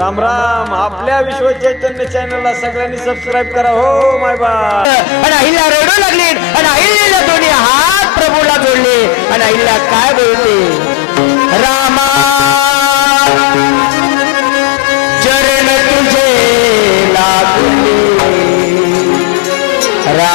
राम राम. आपल्या विश्व चैतन्य चॅनलला सगळ्यांनी सबस्क्राईब करा. हो माय बा आणि आईला रडू लागली. आणि आईला दोन्ही हात प्रभूला जोडले. आणि आईला काय बोलते? रामा चरण तुझे लागले. रा